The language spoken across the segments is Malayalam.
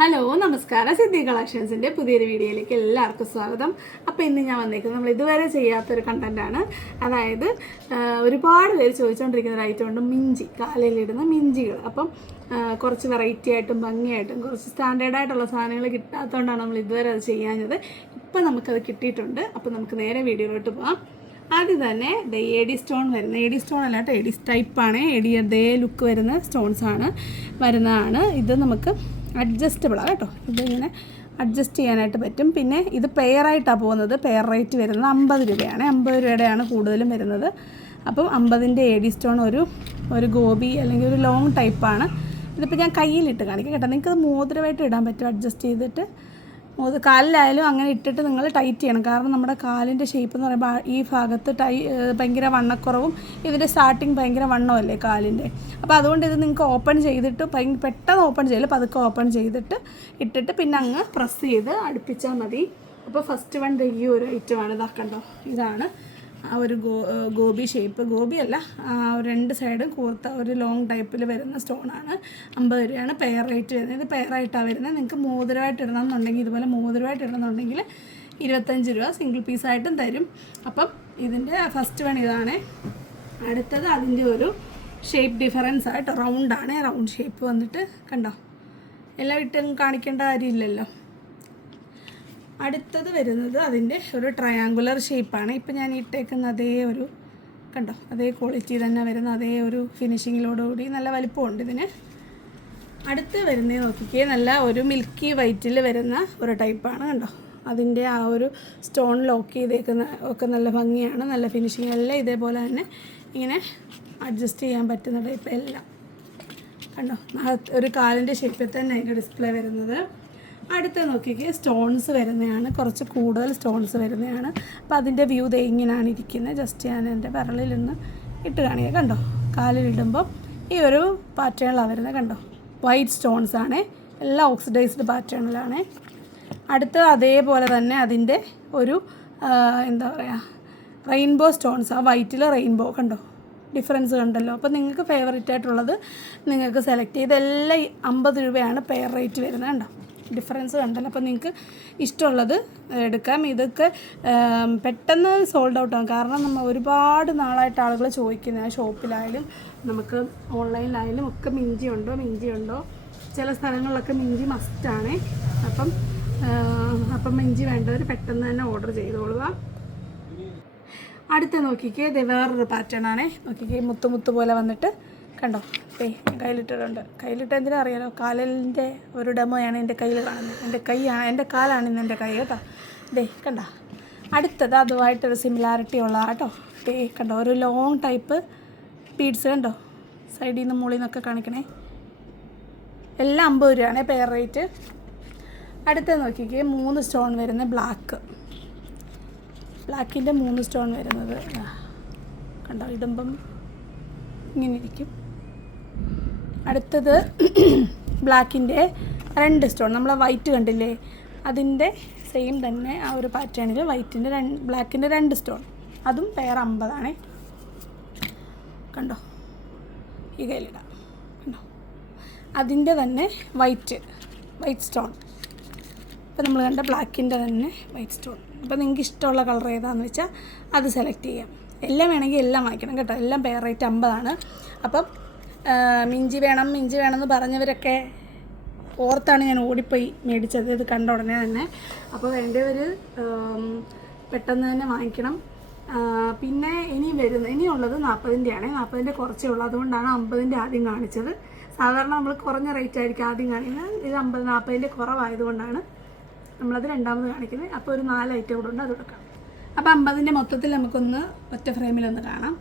ഹലോ നമസ്കാരം. സിദ്ധി കളക്ഷൻസിന്റെ പുതിയൊരു വീഡിയോയിലേക്ക് എല്ലാവർക്കും സ്വാഗതം. അപ്പോൾ ഇന്ന് ഞാൻ വന്നേക്കുന്നത് നമ്മൾ ഇതുവരെ ചെയ്യാത്തൊരു കണ്ടന്റാണ് അതായത് ഒരുപാട് പേര് ചോദിച്ചുകൊണ്ടിരിക്കുന്ന ഒരു ഐറ്റം ഉണ്ട് മിഞ്ചി കാലയിലിടുന്ന മിഞ്ചികൾ. അപ്പം കുറച്ച് വെറൈറ്റി ആയിട്ടും ഭംഗിയായിട്ടും കുറച്ച് സ്റ്റാൻഡേർഡ് ആയിട്ടുള്ള സാധനങ്ങൾ കിട്ടാത്തതുകൊണ്ടാണ് നമ്മൾ ഇതുവരെ അത് ചെയ്യാഞ്ഞത്. ഇപ്പം നമുക്കത് കിട്ടിയിട്ടുണ്ട്. അപ്പോൾ നമുക്ക് നേരെ വീഡിയോയിലോട്ട് പോകാം. ആദ്യം തന്നെ ദേ എ ഡി സ്റ്റോൺ വരുന്ന എ ഡി സ്റ്റോൺ അല്ല കേട്ടോ എ ഡി ടൈപ്പാണ് എ ഡി ദേ ലുക്ക് വരുന്ന സ്റ്റോൺസ് ആണ് വരുന്നതാണ്. ഇത് നമുക്ക് അഡ്ജസ്റ്റബിളാണ് കേട്ടോ. ഇതിങ്ങനെ അഡ്ജസ്റ്റ് ചെയ്യാനായിട്ട് പറ്റും. പിന്നെ ഇത് പെയറായിട്ടാണ് പോകുന്നത്. പെയർ റേറ്റ് വരുന്നത് അമ്പത് രൂപയാണ്. അമ്പത് രൂപയുടെയാണ് കൂടുതലും വരുന്നത്. അപ്പം അമ്പതിന്റെ എ ഡി സ്റ്റോൺ ഒരു ഒരു ഗോപി അല്ലെങ്കിൽ ഒരു ലോങ് ടൈപ്പാണ് ഇതിപ്പോൾ ഞാൻ കയ്യിലിട്ട് കാണിക്കാം കേട്ടോ. നിങ്ങൾക്ക് മോതിരമായിട്ട് ഇടാൻ പറ്റും അഡ്ജസ്റ്റ് ചെയ്തിട്ട് കാലിലായാലും അങ്ങനെ ഇട്ടിട്ട് നിങ്ങൾ ടൈറ്റ് ചെയ്യണം. കാരണം നമ്മുടെ കാലിന്റെ ഷേപ്പ് എന്ന് പറയുമ്പോൾ ഈ ഭാഗത്ത് ടൈ ഭയങ്കര വണ്ണക്കുറവും ഇതിന്റെ സ്റ്റാർട്ടിങ് ഭയങ്കര വണ്ണമല്ലേ കാലിന്റെ അപ്പോൾ അതുകൊണ്ട് ഇത് നിങ്ങൾക്ക് ഓപ്പൺ ചെയ്തിട്ട് പെട്ടെന്ന് ഓപ്പൺ ചെയ്യില്ല പതുക്കെ ഓപ്പൺ ചെയ്തിട്ട് ഇട്ടിട്ട് പിന്നെ അങ്ങ് പ്രസ് ചെയ്ത് അടുപ്പിച്ചാൽ മതി. അപ്പോൾ ഫസ്റ്റ് വൺ ഈ ഒരു ഐറ്റമാണ് ഇതാക്കണ്ടോ ഇതാണ്. ആ ഒരു ഗോ ഗോപി ഷേപ്പ് ഗോപി അല്ല രണ്ട് സൈഡും കൂർത്ത ഒരു ലോങ് ടൈപ്പിൽ വരുന്ന സ്റ്റോണാണ് അമ്പത് രൂപയാണ് പെയർ റേറ്റ് വരുന്നത്. ഇത് പെയറായിട്ടാണ് വരുന്നത്. നിങ്ങൾക്ക് മോതിരമായിട്ട് ഇടണമെന്നുണ്ടെങ്കിൽ ഇതുപോലെ മോതിരമായിട്ട് ഇടണമെന്നുണ്ടെങ്കിൽ ഇരുപത്തഞ്ച് രൂപ സിംഗിൾ പീസായിട്ടും തരും. അപ്പം ഇതിന്റെ ഫസ്റ്റ് വൺ ഇതാണ്. അടുത്തത് അതിന്റെ ഒരു ഷേപ്പ് ഡിഫറൻസ് ആയിട്ട് റൗണ്ടാണ് റൗണ്ട് ഷേപ്പ് വന്നിട്ട് കണ്ടോ? എല്ലാം ഇട്ടും കാണിക്കേണ്ട കാര്യമില്ലല്ലോ. അടുത്തത് വരുന്നത് അതിന്റെ ഒരു ട്രയാങ്കുലർ ഷേപ്പാണ് ഇപ്പം ഞാൻ ഇട്ടേക്കുന്ന അതേ ഒരു കണ്ടോ? അതേ ക്വാളിറ്റി തന്നെ വരുന്ന അതേ ഒരു ഫിനിഷിങ്ങിലോടുകൂടി നല്ല വലിപ്പമുണ്ട് ഇതിന്. അടുത്ത് വരുന്നത് നോക്കിക്കേ നല്ല ഒരു മിൽക്കി വൈറ്റിൽ വരുന്ന ഒരു ടൈപ്പാണ് കണ്ടോ? അതിന്റെ ആ ഒരു സ്റ്റോൺ ലോക്ക് ചെയ്തേക്കുന്ന ഒക്കെ നല്ല ഭംഗിയാണ് നല്ല ഫിനിഷിങ് എല്ലാം ഇതേപോലെ തന്നെ ഇങ്ങനെ അഡ്ജസ്റ്റ് ചെയ്യാൻ പറ്റുന്ന ടൈപ്പ് എല്ലാം. കണ്ടോ? ഒരു കാലിന്റെ ഷേപ്പിൽ തന്നെ അതിന്റെ ഡിസ്പ്ലേ വരുന്നത്. അടുത്ത നോക്കിക്കേ സ്റ്റോൺസ് വരുന്നതാണ്. കുറച്ച് കൂടുതൽ സ്റ്റോൺസ് വരുന്നതാണ്. അപ്പോൾ അതിന്റെ വ്യൂ ദേ ഇങ്ങനെയാണ് ഇരിക്കുന്നത് ജസ്റ്റ് ഞാൻ എന്റെ വിരലിൽ നിന്ന് ഇട്ട് കാണിക്കുക കണ്ടോ? കാലിലിടുമ്പോൾ ഈ ഒരു പാറ്റേണിലാണ് വരുന്നത് കണ്ടോ? വൈറ്റ് സ്റ്റോൺസ് ആണ്. എല്ലാം ഓക്സിഡൈസ്ഡ് പാറ്റേണിലാണ് അടുത്ത അതേപോലെ തന്നെ അതിന്റെ ഒരു എന്താ പറയുക റെയിൻബോ സ്റ്റോൺസ് ആ വൈറ്റിൽ റെയിൻബോ കണ്ടോ? ഡിഫറൻസ് കണ്ടല്ലോ. അപ്പോൾ നിങ്ങൾക്ക് ഫേവറേറ്റ് ആയിട്ടുള്ളത് നിങ്ങൾക്ക് സെലക്ട് ചെയ്ത് എല്ലാം അമ്പത് രൂപയാണ് പെയർ റേറ്റ് വരുന്നത് കണ്ടോ? ഡിഫറൻസ് കണ്ടല്ലോ. അപ്പോൾ നിങ്ങൾക്ക് ഇഷ്ടമുള്ളത് എടുക്കാം. ഇതൊക്കെ പെട്ടെന്ന് സോൾഡ് ഔട്ട് ആകും കാരണം നമ്മൾ ഒരുപാട് നാളായിട്ട് ആളുകൾ ചോദിക്കുന്ന ഷോപ്പിലായാലും നമുക്ക് ഓൺലൈനിലായാലും ഒക്കെ മിഞ്ചി ഉണ്ടോ? മിഞ്ചി ഉണ്ടോ? ചില സ്ഥലങ്ങളിലൊക്കെ മിഞ്ചി മസ്റ്റാണ് അപ്പം അപ്പം മിഞ്ചി വേണ്ടവർ പെട്ടെന്ന് തന്നെ ഓർഡർ ചെയ്തോളുക. അടുത്ത നോക്കിക്കേ. ഇത് വേറൊരു പാറ്റേൺ ആണേ. നോക്കിക്കേ മുത്തു മുത്തു പോലെ വന്നിട്ട്. കണ്ടോ? ഏ കയ്യിലിട്ടിട്ടുണ്ട്. കയ്യിലിട്ട് എന്തിനാ അറിയാലോ? കാലിന്റെ ഒരു ഡെമോയാണ് എന്റെ കയ്യിൽ കാണുന്നത്. എന്റെ കൈയാണ് എന്റെ കാലാണ് ഇന്ന് എന്റെ കൈ കേട്ടോ. ദേ കണ്ട? അടുത്തത് അതുമായിട്ടൊരു സിമിലാരിറ്റി ഉള്ള കേട്ടോ. ദേ കണ്ടോ? ഒരു ലോങ് ടൈപ്പ് പീഡ്സ് കണ്ടോ? സൈഡിൽ നിന്ന് മുകളിൽ നിന്നൊക്കെ കാണിക്കണേ. എല്ലാം അമ്പത് രൂപയാണ് പെയർ റേറ്റ് അടുത്ത നോക്കിക്കേ മൂന്ന് സ്റ്റോൺ വരുന്ന ബ്ലാക്ക് ബ്ലാക്കിന്റെ മൂന്ന് സ്റ്റോൺ വരുന്നത്. കണ്ടോ? ഇടുമ്പം ഇങ്ങനെ ഇരിക്കും. അടുത്തത് ബ്ലാക്കിന്റെ രണ്ട് സ്റ്റോൺ. നമ്മൾ വൈറ്റ് കണ്ടില്ലേ? അതിന്റെ സെയിം തന്നെ ആ ഒരു പാറ്റേണിൽ വൈറ്റിന്റെ രണ്ട് ബ്ലാക്കിന്റെ രണ്ട് സ്റ്റോൺ. അതും പെയർ അമ്പതാണേ. കണ്ടോ? ഈ കയ്യിലിടാം. കണ്ടോ? അതിന്റെ തന്നെ വൈറ്റ് വൈറ്റ് സ്റ്റോൺ ഇപ്പം നമ്മൾ കണ്ട ബ്ലാക്കിന്റെ തന്നെ വൈറ്റ് സ്റ്റോൺ അപ്പോൾ നിങ്ങൾക്ക് ഇഷ്ടമുള്ള കളർ ഏതാണെന്ന് വെച്ചാൽ അത് സെലക്ട് ചെയ്യാം. എല്ലാം വേണമെങ്കിൽ എല്ലാം വാങ്ങിക്കണം കേട്ടോ. എല്ലാം പെയർ റേറ്റ് അമ്പതാണ്. അപ്പം മിഞ്ചി വേണം മിഞ്ചി വേണം എന്ന് പറഞ്ഞവരൊക്കെ ഓർത്താണ് ഞാൻ ഓടിപ്പോയി മേടിച്ചത്. ഇത് കണ്ട ഉടനെ തന്നെ. അപ്പോൾ വേണ്ടവർ പെട്ടെന്ന് തന്നെ വാങ്ങിക്കണം. പിന്നെ ഇനി വരുന്ന ഇനിയുള്ളത് നാൽപ്പതിന്റെ ആണ് നാൽപ്പതിന്റെ കുറച്ചേ ഉള്ളൂ. അതുകൊണ്ടാണ് അമ്പതിന്റെ ആദ്യം കാണിച്ചത്. സാധാരണ നമ്മൾ കുറഞ്ഞ റേറ്റ് ആയിരിക്കും ആദ്യം കാണിക്കുന്നത്. ഇത് അമ്പത് നാൽപ്പതിന്റെ കുറവായതുകൊണ്ടാണ് നമ്മളത് രണ്ടാമത് കാണിക്കുന്നത്. അപ്പോൾ ഒരു നാല് ഐറ്റം കൂടെ ഉണ്ട് അത് കൊടുക്കാം. അപ്പോൾ അമ്പതിന്റെ മൊത്തത്തിൽ നമുക്കൊന്ന് ഒറ്റ ഫ്രെയിമിലൊന്ന് കാണാം.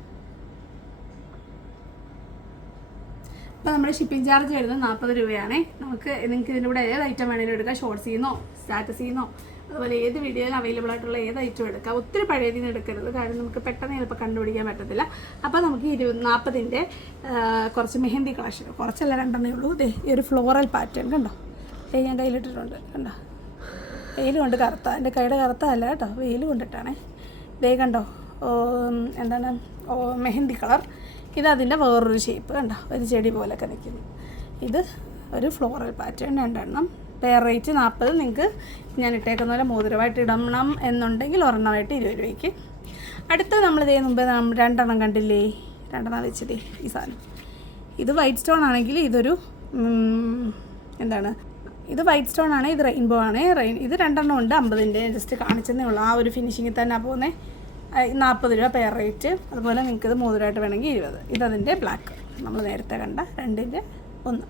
അപ്പോൾ നമ്മുടെ ഷിപ്പിംഗ് ചാർജ് വരുന്നത് നാൽപ്പത് രൂപയാണ്. നമുക്ക് നിങ്ങൾക്ക് ഇതിന്റെ കൂടെ ഏത് ഐറ്റം വേണമെങ്കിലും എടുക്കാം. ഷോർട്സ് ചെയ്യുന്നോ സ്റ്റാറ്റസ് ചെയ്യുന്നോ അതുപോലെ ഏത് വീഡിയോയിൽ അവൈലബിൾ ആയിട്ടുള്ള ഏത് ഐറ്റം എടുക്കാം. ഒത്തിരി പഴയതിൽ നിന്ന് എടുക്കരുത്. കാരണം നമുക്ക് പെട്ടെന്ന് ചിലപ്പോൾ കണ്ടുപിടിക്കാൻ പറ്റത്തില്ല. അപ്പോൾ നമുക്ക് ഇരുപത് നാൽപ്പതിന്റെ കുറച്ച് മെഹന്തി കളക്ഷൻ. കുറച്ചല്ല രണ്ടെണ്ണേ ഉള്ളൂ. ദേ ഈ ഒരു ഫ്ലോറൽ പാറ്റേൺ കണ്ടോ? ഏ ഞാൻ കയ്യിലിട്ടിട്ടുണ്ട്. കണ്ടോ? വെയിൽ കൊണ്ട് കറുത്ത. എന്റെ കൈയുടെ കറുത്ത അല്ല കേട്ടോ. വെയിൽ കൊണ്ടിട്ടാണേ. ദേ കണ്ടോ? എന്താണ്? മെഹന്തി കളർ. ഇത് അതിന്റെ വേറൊരു ഷേപ്പ് കണ്ട ഒരു ചെടി പോലെയൊക്കെ നിൽക്കുന്നു. ഇത് ഒരു ഫ്ലോറൽ പാറ്റേൺ രണ്ടെണ്ണം. പെയർ റേറ്റ് നാൽപ്പത് നിങ്ങൾക്ക് ഞാൻ ഇട്ടേക്കുന്ന പോലെ മോതിരമായിട്ട് ഇടണം എന്നുണ്ടെങ്കിൽ ഒരെണ്ണമായിട്ട് ഇരുപത് രൂപയ്ക്ക്. അടുത്തത് നമ്മൾ ഇതേ മുമ്പേ രണ്ടെണ്ണം കണ്ടില്ലേ? രണ്ടെണ്ണം വെച്ചതേ ഈ സാധനം. ഇത് വൈറ്റ് സ്റ്റോൺ ആണെങ്കിൽ ഇതൊരു എന്താണ്? ഇത് വൈറ്റ് സ്റ്റോൺ ആണ് ഇത് റെയിൻബോ ആണ്. റെയിൻ ഇത് രണ്ടെണ്ണം ഉണ്ട് അമ്പതിന്റെ ജസ്റ്റ് കാണിച്ചതേ ഉള്ളൂ. ആ ഒരു ഫിനിഷിങ്ങിൽ തന്നെ പോകുന്നത് നാൽപ്പത് രൂപ പെയർ റേറ്റ് അതുപോലെ നിങ്ങൾക്ക് ഇത് മോതിരമായിട്ട് വേണമെങ്കിൽ ഇരുപത്. ഇതതിന്റെ ബ്ലാക്ക് നമ്മൾ നേരത്തെ കണ്ട രണ്ടിന്റെ ഒന്ന്.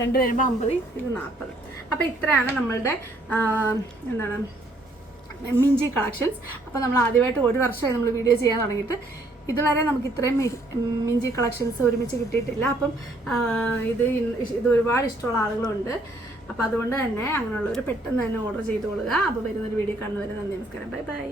രണ്ട് വരുമ്പോൾ അമ്പത് ഇത് നാൽപ്പത് അപ്പോൾ ഇത്രയാണ് നമ്മളുടെ എന്താണ് മിഞ്ചി കളക്ഷൻസ്. അപ്പോൾ നമ്മൾ ആദ്യമായിട്ട് ഒരു വർഷമായി നമ്മൾ വീഡിയോ ചെയ്യാൻ തുടങ്ങിയിട്ട് ഇതുവരെ നമുക്ക് ഇത്രയും മിഞ്ചി കളക്ഷൻസ് ഒരുമിച്ച് കിട്ടിയിട്ടില്ല. അപ്പം ഇത് ഇത് ഒരുപാട് ഇഷ്ടമുള്ള ആളുകളുണ്ട്. അപ്പോൾ അതുകൊണ്ട് തന്നെ അങ്ങനെയുള്ളവർ പെട്ടെന്ന് തന്നെ ഓർഡർ ചെയ്തുകൊള്ളുക അപ്പോൾ വരുന്നൊരു വീഡിയോ കാണുന്നവരെ നന്ദി നമസ്കാരം. Bye bye.